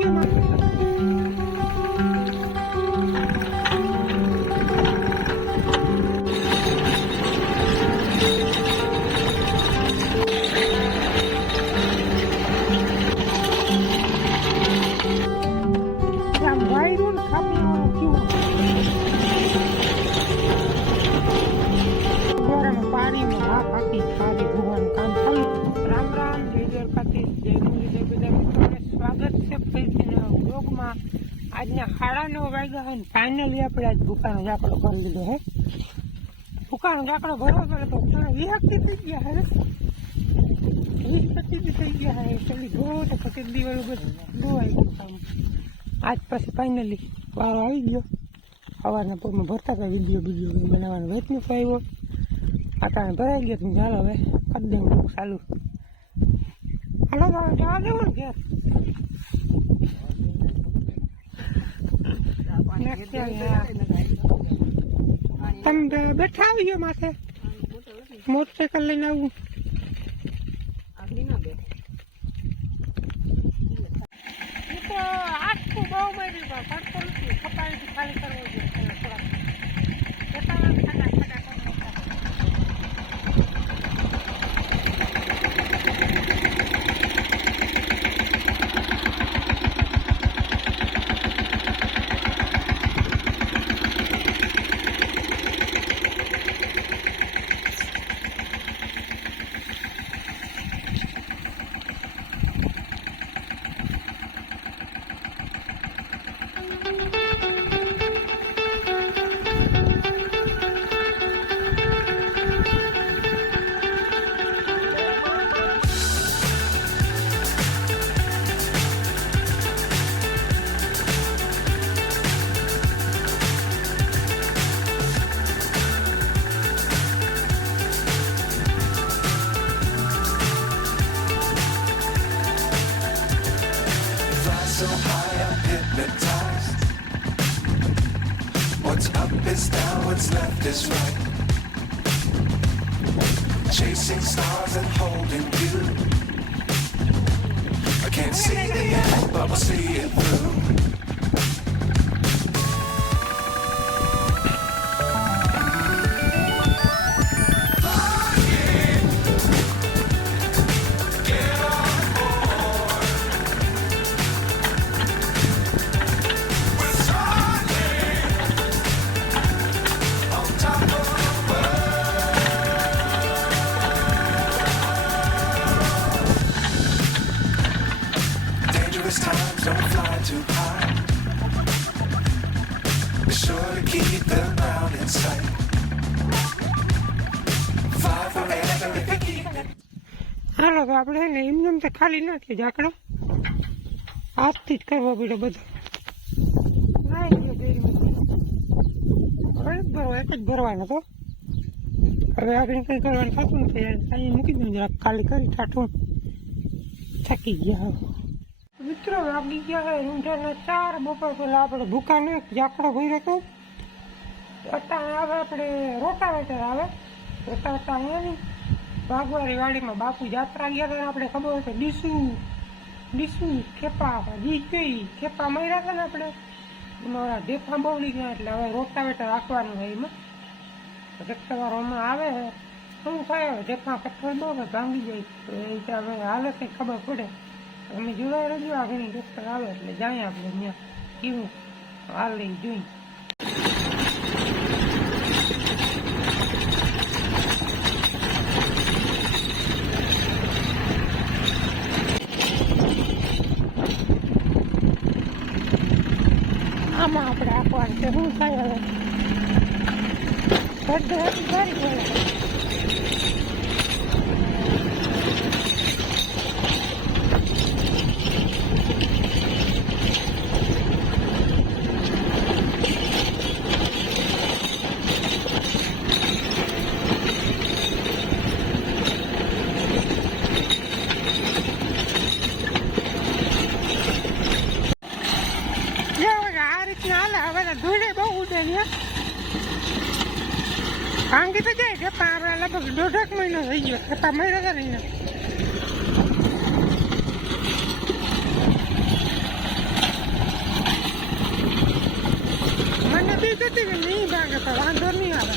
ગયો મારે આજના 9:30 વાગ્યા હોય ને ફાઇનલી આપણે આજ ભૂકાનો ઝાકડો કરી લીધો હે ભૂકાનો ઝાકડો ભરવો પડે તો થોડા વિહક્તિ થઈ ગયા હે થઈ ગયા હે પેલી ધોવો તો પછી દિવાળી બધું ધોવાઈ ગયું કામ આજ પછી ફાઇનલી વારો આવી ગયો સવારના પગમાં ભરતા હતા વિડીયો બનાવવાનો વેચનું આવ્યો આટાને ભરાઈ ગયો તમે ચાલો હવે કરી દેવું ચાલુ હાલો જવા દેવું ને ઘેર તમે બેઠા આવી ગયો માથે મોટરસાઇકલ લઈને આવું આખું બહુ માર્યું પડતો નથી કપાળી ખાલી કરવો જોઈએ So high I'm hypnotized. What's up is down, what's left is right. Chasing stars and holding you. I can't see the end, but we'll see it through. Times don't fly too high. Be sure to keep the ground in sight. Fly forever if you keep it. હાલો તો આપણે ને એમને તો ખાલી નાખીએ ઝાકડો આજથી જ કરવો પડે બધો નાઈ ગયો બેરીમાંથી હવે એક જ ભરવાનો તો હવે આગળ કંઈ કરવાનું થતું નથી અહીં મૂકી દઉં જરાક ખાલી કરી ઠાઠું થાકી ગયા હવે મિત્રો વાગી ગયા હોય ઊંઝાના 4 બપોર પહેલાં આપણે ભૂકાનો એક ઝાકડો ભર્યો હતો અત્યારે આવે આપણે રોટાવેટર આવે રોટાવેટર આવે વાઘવારી વાડીમાં બાપુ જાત્રા ગયા હતા આપણે ખબર હોય કે ડીસું ખેપા ગઈ ખેપા માર્યા હતા ને આપણે એમાં ઢેફા બવડી ગયા એટલે હવે રોટાવેટર રાખવાનું હોય એમાં ટ્રેક્ટરવાળો હમણાં આવે છે શું થાય હવે ઢેફા કઠોળ બહુ ભાંગી જાય તો એ રીતે હવે હાલે કંઈ ખબર પડે અમે જોડાઈ રહેજો આગળ ડૉક્ટર આવે એટલે જાય આપણે ત્યાં કેવું હાલ લઈ જોઈ આમાં આપણે આપવાનું છે શું થાય હવે બધું કરી ગયા ધૂળે બહુ ઉડે ને ભાંગી તો જાય છે પણ આપણે લગભગ 1.5 મહિનો થઈ ગયો ખેપા મહિના હતા ને હતી કે નહીં ભાગે તો વાંધો નહીં આવે.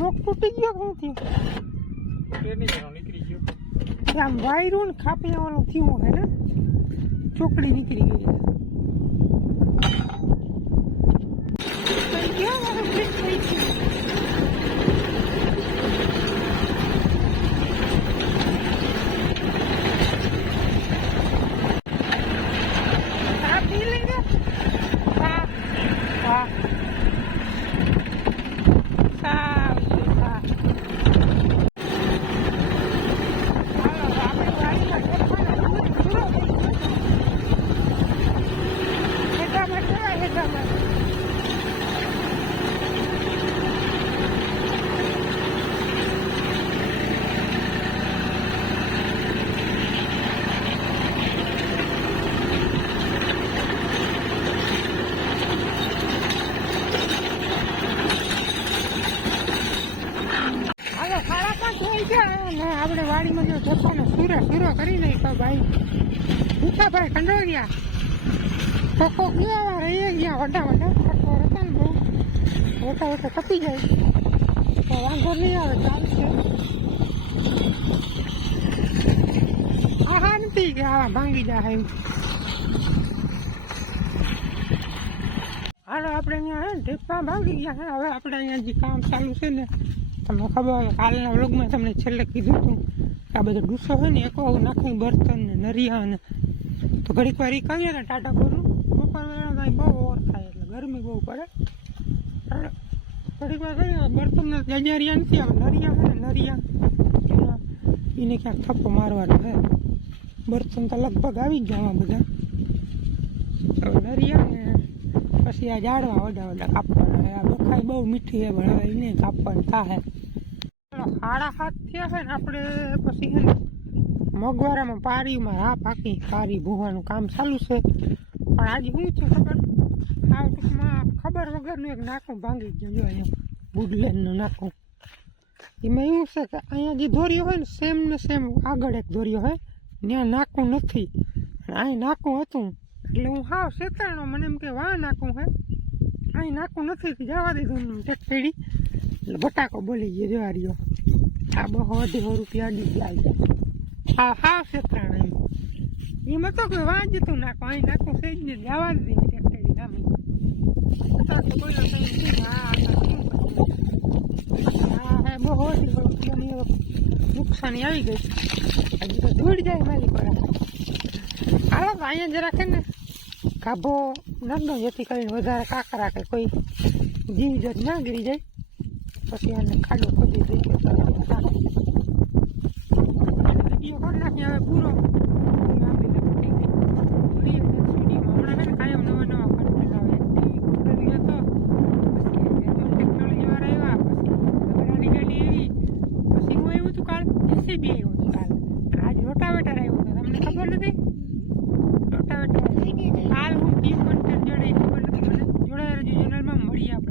લોક તૂટી ગયો કે નથી? નીકળી ગયો. આમ વાયરું ને ખાપિયા વાળું થયું હે ને, ચોકડી નીકળી ગઈ છે. થઈ ગયો હવે ફિટ થઈ ગયું. આ પી લઈને હા હા સારું હા. આપણે વાડીમાં જો જથ્થાને સુરો કરી નાખ્યો ભાઈ. ભૂખાભાઈ કંડોરિયા ટકો ગયા રહી ગયા વડા ટકો હતા ને બહુ વટા કપી જાય તો વાંધો નહીં આવે, ચાલશે. હા નથી કે આવા ભાંગી જાય એમ. હાલો આપણે અહીંયા હે ઢેપા ભાંગી ગયા હે. હવે આપણે અહીંયા જે કામ ચાલુ છે ને, તમને ખબર હોય કાલના વ્લોગમાં તમને છેલ્લે કીધું હતું કે આ બધો ડૂસો હોય ને એકવા નાખી બર્તન ને નરિયા ને, તો ઘડીક વાર એ કહીએ ને ટાટા કોનું બપોર વેળા કાંઈ બહુ ઓર થાય એટલે ગરમી બહુ પડે. ઘડીક વાર કહીએ બર્તનને જજારિયા નથી આવે, નરિયા હોય ને નરિયા એને ક્યાંક થપ્પો મારવાનો હે. બર્તન તો લગભગ આવી ગયા આમાં બધા. હવે નરિયા ને પછી આ ઝાડવા વડા કાપવાના હે. આ બખાઈ બહુ મીઠી હે પણ હવે એને કાપવાનું થાય. 7:30 થયા છે ને આપણે પછી હે ને મગવારામાં પારીમાં હા પાકી પારી ભૂવાનું કામ ચાલુ છે. પણ આજે શું છે ખબર, આ ટૂંકમાં ખબર વગરનું એક નાકું ભાંગી ગયું. જો અહીંયા વુડલેન્ડનું નાકું. એમાં એવું છે કે અહીંયા જે દોરીઓ હોય ને સેમ આગળ એક દોરીઓ હોય ત્યાં નાકું નથી અને અહીં નાકું હતું. એટલે હું હાવ શેતાણો, મને એમ કે વાહ નાકું હે, અહીં નાકું નથી જવા દીધું ટેકટેડી. એટલે બટાકો બોલી ગયો જવા રહ્યો. આ 200 રૂપિયા અડી જાય. હા હાવ શેતાણ એમ. એમાં તો કોઈ વાં જતું નાખો, અહીં નાખું થઈ જ ને જવા જ દે ટેકટેડી નામી. બટાકો બોલ્યો હા 200 રૂપિયાની નુકસાની આવી ગઈ. હજી તો ધૂળ જાય મારી પર. હાલો તો અહીંયા જરા કે ને ગાભો નાખો જેથી કરીને વધારે કાંકરા કે કોઈ જીવ જત ના ગીરી જાય. પછી આને ખાડો ખોદી દઈ ગયો કરી નાખી. હવે પૂરો હમણાં છે ને કાયમ નવા કન્ટેન્ટ આવે. ટેકનોલોજી હતો પછી ટેકનોલોજી વાળા આવ્યા, પછી ગાડી એવી, પછી હું આવ્યું હતું કાલ એસીબી આવ્યું હતું કાલ. આજ રોટાવેટર આવ્યું હતું, તમને ખબર નથી? રોટાવેટર કાલ હું ટીમ કન્ટેન્ટ જોડે ખબર નથી મને. જોડાઈ રહેજો ચેનલમાં. મળીએ આપણે